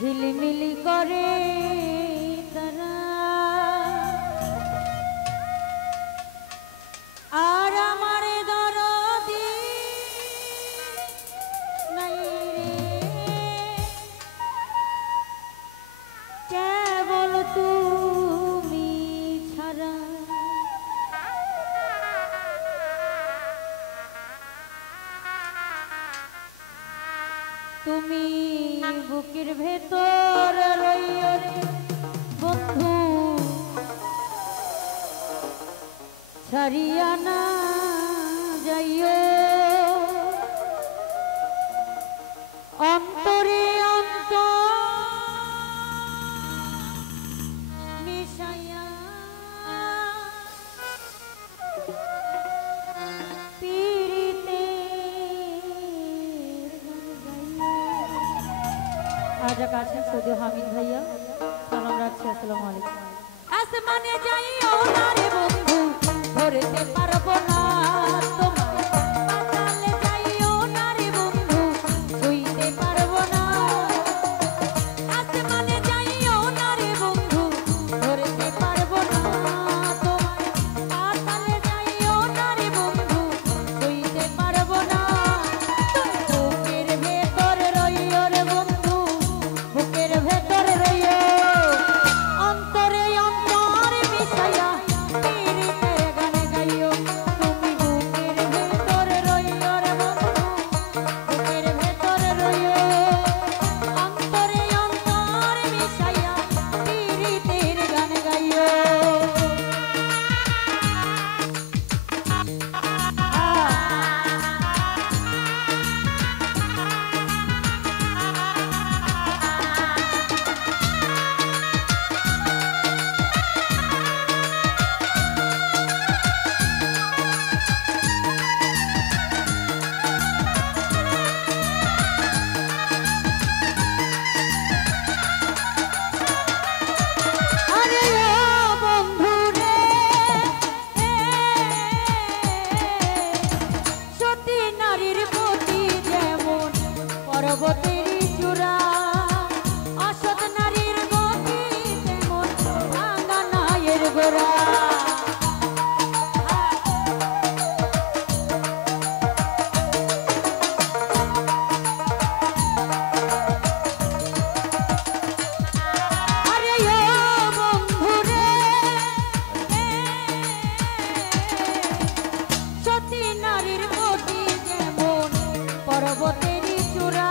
ঝিলিমিলি করে তারা আর আমার দরদি নাই রে কেবল তুমি ছাড়া। তুমি বুকের ভেতর রইও রে বন্ধু ছাড়িয়া না যাইও অন্তরে অন্তর মিশাইয়া আজ কাছে শুধু হামিদ ভাইয়া সালাম রাখছি। আসসালামু আলাইকুম। আসমানে যাইও না রে বন্ধু ধরতে পারবো না তোমার, পাতালে যাইও না রে বন্ধু ছুঁইতে পারবো না। আসমানে যাইও না রে বন্ধু ধরতে পারবো না তোমার, পাতালে যাইও না রে বন্ধু ছুঁইতে পারবো না। বুকের ভেতর রইও রে বন্ধু, বুকের ভেতর রইও অন্তরে অন্তর মিশাইয়া পীড়িতের গান গাইও। তুমি বুকের ভেতর রইও রে বন্ধু, বুকের ভেতর রইও অন্তরে অন্তর মিশাইয়া পীড়িতের গান গাইও। পর্বতেরই চূড়া অসৎ নারীর গতি তেমন ভাঙা নায়ের গোড়া। আরে ও বন্ধুরে সতী নারীর গতি যেমন পর্বতেরই চূড়া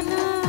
ঠিকানা